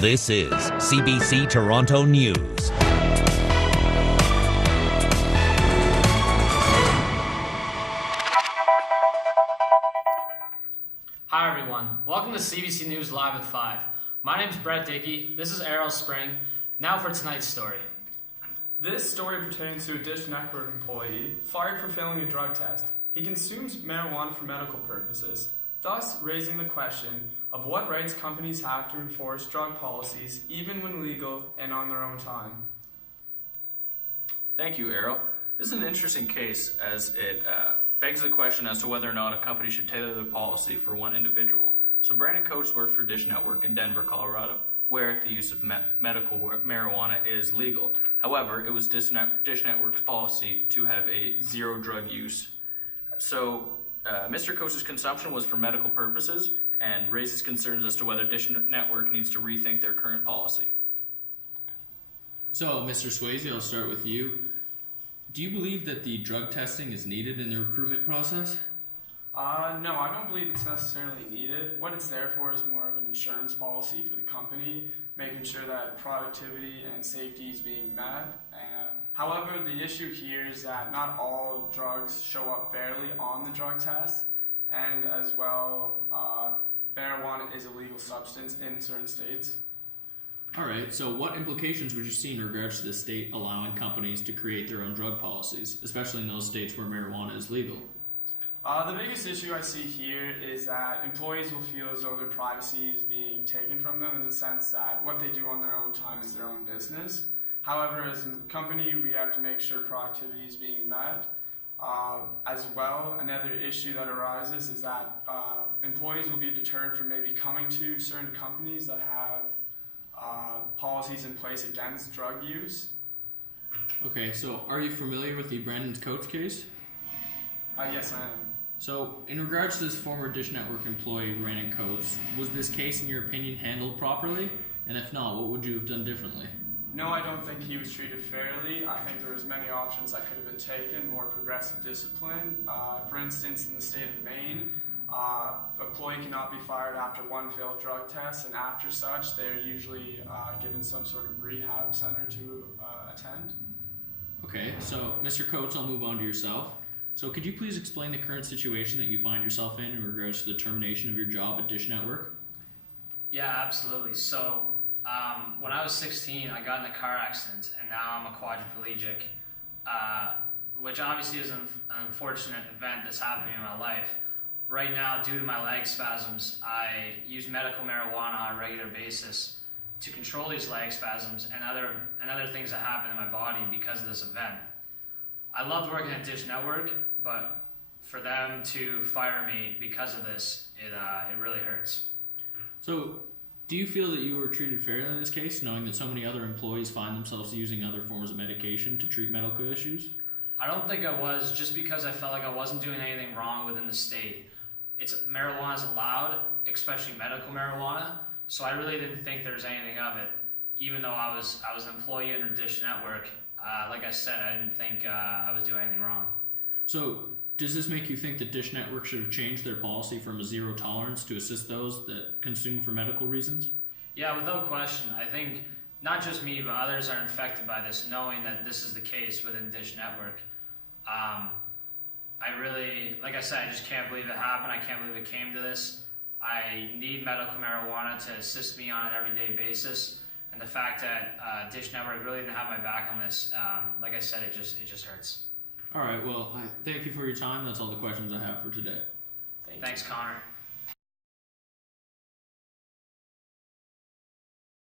This is CBC Toronto News. Hi everyone, welcome to CBC News Live at 5. My name's Brett Dickey, this is Errol Spring. Now for tonight's story. This story pertains to a Dish Network employee fired for failing a drug test. He consumes marijuana for medical purposes, thus raising the question of what rights companies have to enforce drug policies even when legal and on their own time. Thank you, Errol. This is an interesting case as it begs the question as to whether or not a company should tailor their policy for one individual. So Brandon Coates works for Dish Network in Denver, Colorado, where the use of medical marijuana is legal. However, it was Dish Network's policy to have a zero drug use. So Mr. Coates' consumption was for medical purposes and raises concerns as to whether Dish Network needs to rethink their current policy. So, Mr. Swayze, I'll start with you. Do you believe that the drug testing is needed in the recruitment process? No, I don't believe it's necessarily needed. What it's there for is more of an insurance policy for the company, making sure that productivity and safety is being met. However, the issue here is that not all drugs show up fairly on the drug test, and as well, marijuana is a legal substance in certain states. All right, so what implications would you see in regards to the state allowing companies to create their own drug policies, especially in those states where marijuana is legal? The biggest issue I see here is that employees will feel as though their privacy is being taken from them in the sense that what they do on their own time is their own business. However, as a company, we have to make sure productivity is being met. As well, another issue that arises is that employees will be deterred from maybe coming to certain companies that have policies in place against drug use. Okay, so are you familiar with the Brandon Coates case? Yes, I am. So, in regards to this former Dish Network employee, Brandon Coates, was this case, in your opinion, handled properly? And if not, what would you have done differently? No, I don't think he was treated fairly. I think there was many options that could have been taken, more progressive discipline. For instance, in the state of Maine, an employee cannot be fired after one failed drug test, and after such, they're usually given some sort of rehab center to attend. Okay, so Mr. Coates, I'll move on to yourself. So could you please explain the current situation that you find yourself in regards to the termination of your job at Dish Network? Yeah, absolutely. So, when I was 16, I got in a car accident, and now I'm a quadriplegic, which obviously is an unfortunate event that's happening in my life. Right now, due to my leg spasms, I use medical marijuana on a regular basis to control these leg spasms and other things that happen in my body because of this event. I loved working at Dish Network, but for them to fire me because of this, it really hurts. So, do you feel that you were treated fairly in this case, knowing that so many other employees find themselves using other forms of medication to treat medical issues? I don't think I was, just because I felt like I wasn't doing anything wrong within the state. Marijuana is allowed, especially medical marijuana, so I really didn't think there was anything of it, even though I was an employee under Dish Network. Like I said, I didn't think I was doing anything wrong. So, does this make you think that Dish Network should have changed their policy from a zero tolerance to assist those that consume for medical reasons? Yeah, without question. I think not just me, but others are infected by this, knowing that this is the case within Dish Network. I really, like I said, I just can't believe it happened. I can't believe it came to this. I need medical marijuana to assist me on an everyday basis. And the fact that Dish Network really didn't have my back on this, like I said, it just hurts. All right, well, thank you for your time. That's all the questions I have for today. Thanks, Connor.